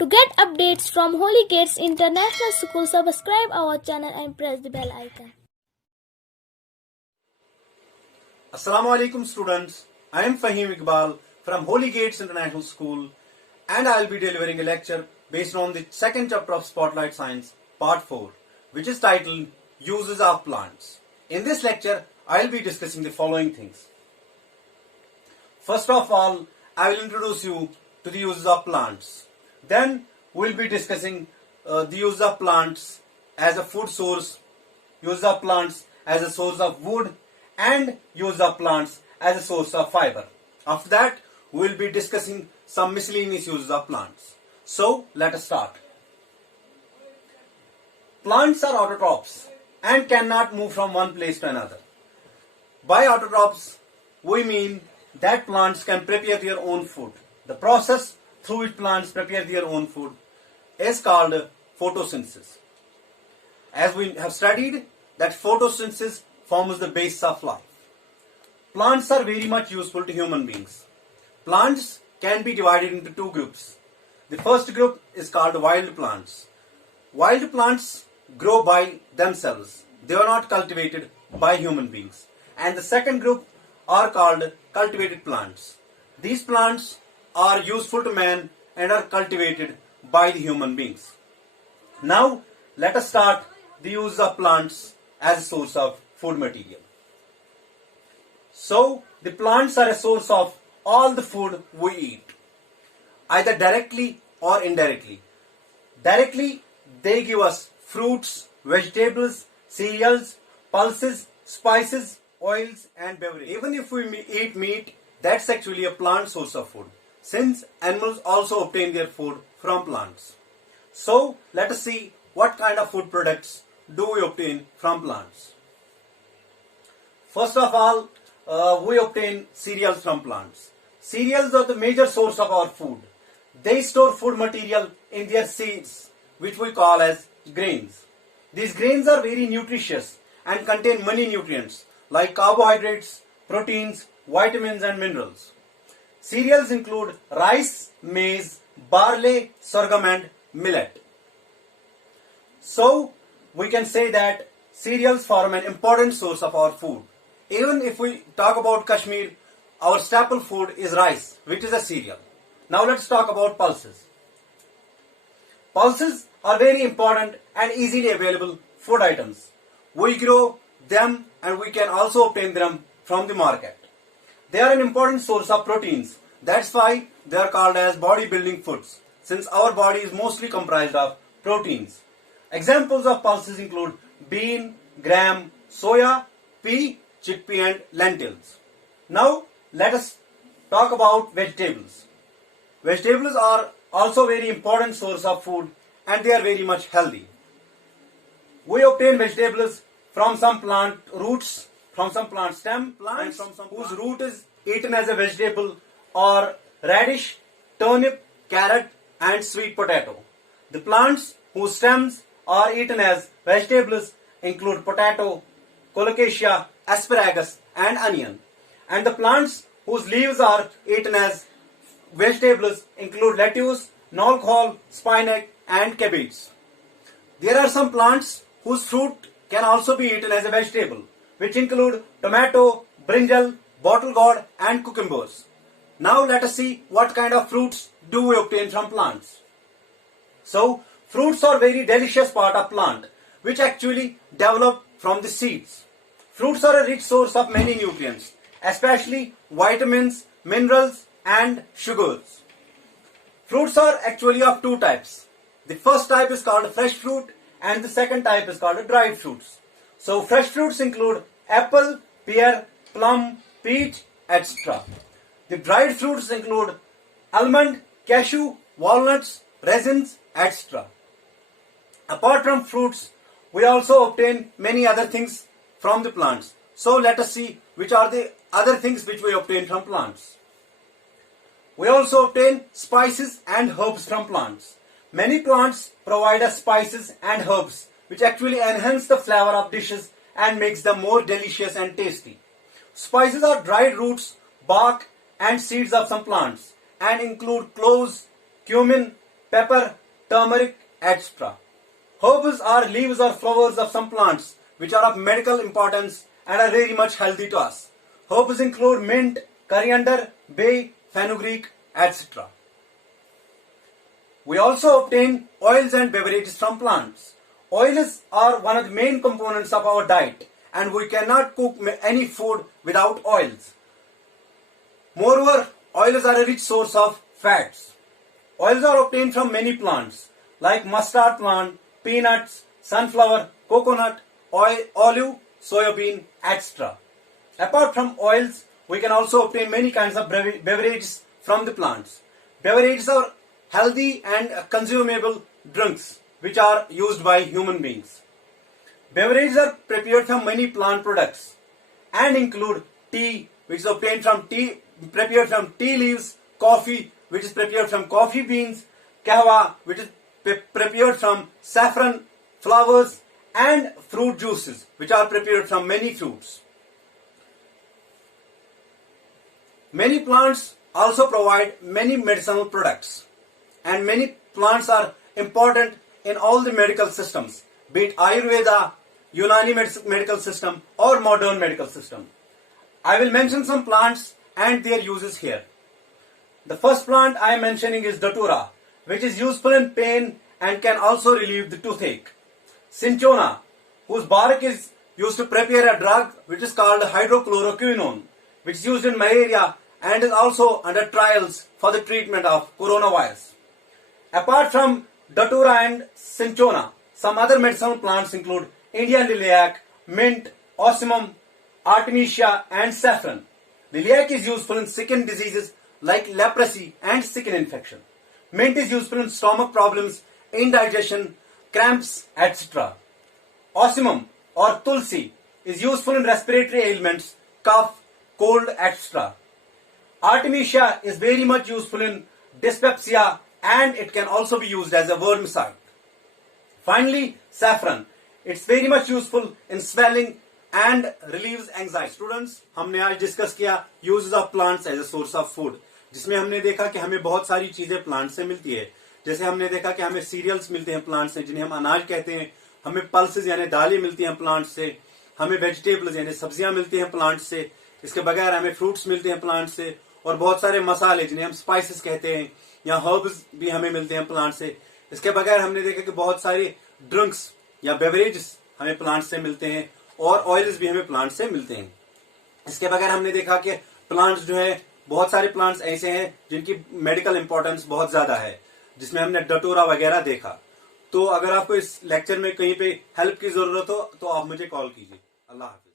To get updates from Holy Gates International School, subscribe our channel and press the bell icon. Assalamu alaikum students. I am Fahim Iqbal from Holy Gates International School and I will be delivering a lecture based on the second chapter of Spotlight Science part 4, which is titled Uses of Plants. In this lecture, I will be discussing the following things. First of all, I will introduce you to the uses of plants. Then we will be discussing the use of plants as a food source, use of plants as a source of wood, and use of plants as a source of fiber. After that, we will be discussing some miscellaneous uses of plants. So, let us start. Plants are autotrophs and cannot move from one place to another. By autotrophs, we mean that plants can prepare their own food. The process through which plants prepare their own food is called photosynthesis. As we have studied, that photosynthesis forms the basis of life. Plants are very much useful to human beings. Plants can be divided into two groups. The first group is called wild plants. Wild plants grow by themselves. They are not cultivated by human beings. And the second group are called cultivated plants. These plants are useful to man and are cultivated by the human beings. Now, let us start the use of plants as a source of food material. So, the plants are a source of all the food we eat, either directly or indirectly. Directly, they give us fruits, vegetables, cereals, pulses, spices, oils and beverages. Even if we eat meat, that's actually a plant source of food, since animals also obtain their food from plants. So, let us see what kind of food products do we obtain from plants. First of all, we obtain cereals from plants. Cereals are the major source of our food. They store food material in their seeds, which we call as grains. These grains are very nutritious and contain many nutrients like carbohydrates, proteins, vitamins and minerals. Cereals include rice, maize, barley, sorghum and millet. So, we can say that cereals form an important source of our food. Even if we talk about Kashmir, our staple food is rice, which is a cereal. Now let's talk about pulses. Pulses are very important and easily available food items. We grow them and we can also obtain them from the market. They are an important source of proteins. That's why they are called as bodybuilding foods, since our body is mostly comprised of proteins. Examples of pulses include bean, gram, soya, pea, chickpea and lentils. Now let us talk about vegetables. Vegetables are also very important source of food and they are very much healthy. We obtain vegetables from some plant roots, from some plant stem plants, and from some whose root is eaten as a vegetable, or radish, turnip, carrot and sweet potato. The plants whose stems are eaten as vegetables include potato, colocasia, asparagus and onion. And the plants whose leaves are eaten as vegetables include lettuce, nolkhal, spinach and cabbage. There are some plants whose fruit can also be eaten as a vegetable, which include tomato, brinjal, bottle gourd and cucumbers. Now let us see what kind of fruits do we obtain from plants. So, fruits are very delicious part of plant, which actually develop from the seeds. Fruits are a rich source of many nutrients, especially vitamins, minerals and sugars. Fruits are actually of two types. The first type is called fresh fruit and the second type is called dried fruits. So fresh fruits include apple, pear, plum, peach, etc. The dried fruits include almond, cashew, walnuts, raisins, etc. Apart from fruits, we also obtain many other things from the plants. So let us see which are the other things which we obtain from plants. We also obtain spices and herbs from plants. Many plants provide us spices and herbs which actually enhance the flavor of dishes and makes them more delicious and tasty. Spices are dried roots, bark and seeds of some plants and include cloves, cumin, pepper, turmeric, etc. Herbs are leaves or flowers of some plants which are of medical importance and are very much healthy to us. Herbs include mint, coriander, bay, fenugreek, etc. We also obtain oils and beverages from plants. Oils are one of the main components of our diet, and we cannot cook any food without oils. Moreover, oils are a rich source of fats. Oils are obtained from many plants like mustard plant, peanuts, sunflower, coconut, olive, soybean, etc. Apart from oils, we can also obtain many kinds of beverages from the plants. Beverages are healthy and consumable drinks which are used by human beings. Beverages are prepared from many plant products and include tea, which is obtained from prepared from tea leaves, coffee, which is prepared from coffee beans, kahwa, which is prepared from saffron flowers, and fruit juices, which are prepared from many fruits. Many plants also provide many medicinal products, and many plants are important in all the medical systems, be it Ayurveda, Unani medical system, or modern medical system. I will mention some plants and their uses here. The first plant I am mentioning is Datura, which is useful in pain and can also relieve the toothache. Cinchona, whose bark is used to prepare a drug which is called hydrochloroquinone, which is used in malaria and is also under trials for the treatment of coronavirus. Apart from Datura and Cinchona, some other medicinal plants include Indian lilac, mint, osmum, artemisia, and saffron. Lilac is useful in skin diseases like leprosy and skin infection. Mint is useful in stomach problems, indigestion, cramps, etc. Osmum or tulsi is useful in respiratory ailments, cough, cold, etc. Artemisia is very much useful in dyspepsia, and it can also be used as a wormicide. Finally, saffron. It's very much useful in swelling and relieves anxiety. Students, हमने आज discuss किया uses of plants as a source of food, जिसमें हमने देखा कि हमें बहुत सारी चीजें प्लांट से मिलती है. जैसे हमने देखा कि हमें सीरियल्स मिलते हैं प्लांट से, जिन्हें हम अनाज कहते हैं. हमें पल्सेस यानी दालें मिलती हैं प्लांट से. हमें वेजिटेबल्स यानी सब्जियां मिलती हैं प्लांट से. इसके बगैर हमें फ्रूट्स मिलते हैं प्लांट से, और बहुत सारे मसाले जिन्हें हम स्पाइसेस कहते हैं, या हर्ब्स भी हमें मिलते हैं प्लांट से. इसके बगैर हमने देखा कि बहुत सारे ड्रिंक्स या बेवरेजेस हमें प्लांट से मिलते हैं, और ऑयल्स भी हमें प्लांट से मिलते हैं. इसके बगैर हमने देखा कि प्लांट्स जो है, बहुत सारे प्लांट्स ऐसे हैं जिनकी मेडिकल इंपॉर्टेंस बहुत ज्यादा है, जिसमें हमने डटोरा वगैरह देखा. तो अगर आपको इस लेक्चर में कहीं पे हेल्प की जरूरत हो तो आप मुझे कॉल कीजिए. अल्लाह हाफिज.